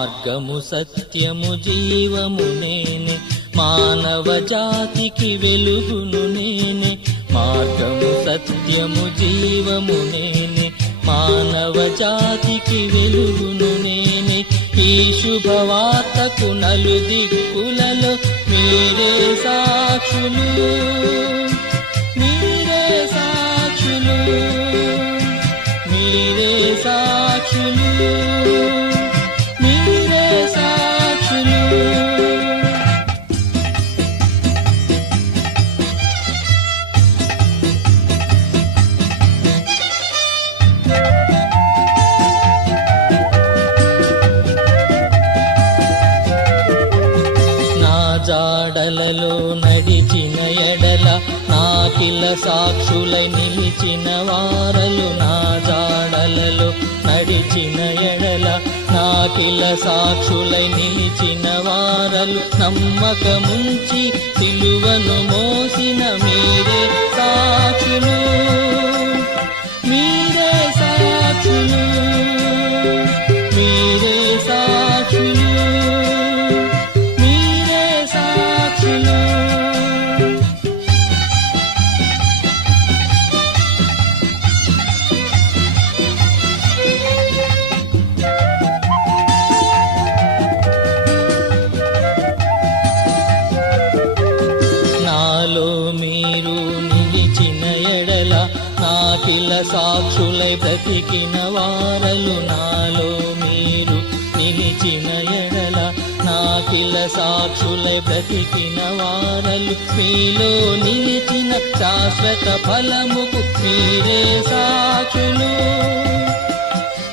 మార్గము సత్యము జీవము నేనే, మానవ జాతికి వెలుగును నేనే. మార్గము సత్యము జీవము నేనే, మానవ జాతికి వెలుగును నేనే. ఈ శుభవార్తకు నలుదిక్కులలో మీరే సాక్షులు, మీరే సాక్షులు, మీరే సాక్షులు, మీరే సాక్షులు. జాడలలో నడిచిన ఎడల నాకిల సాక్షులై నిలిచిన వారలు, నా జాడలలో నడిచిన ఎడల నాకిల సాక్షులై నిలిచిన వారలు. నమ్మకముంచి సిలువను మోసిన మీరే సాక్షులు, మీరే సాక్షులు, మీరే సాక్షులు, మీరు నిలిచిన ఎడల నాకిల సాక్షులై బ్రతికిన వారలు. నాలో మీరు నిలిచిన ఎడల నాకిల సాక్షులై బ్రతికిన వారలు. మీలో నిలిచిన శాశ్వత ఫలముకు మీరే సాక్షులు,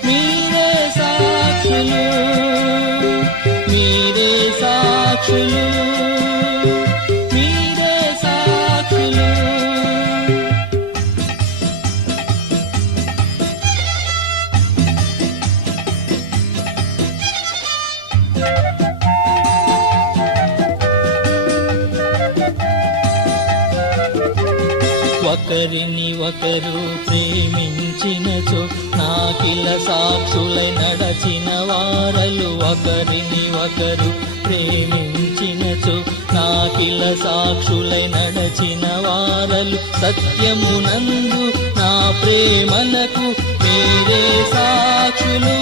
మీరే సాక్షులు, మీరే సాక్షులు, మీరే సాక్షులు. ఒకరిని ఒకరు ప్రేమించినచో నాకిల సాక్షులై నడచిన వారలు. ఒకరిని ఒకరు ప్రేమించినచో నాకిల సాక్షులై నడచిన వారలు. సత్యమునందు నా ప్రేమలకు మీరే సాక్షులు.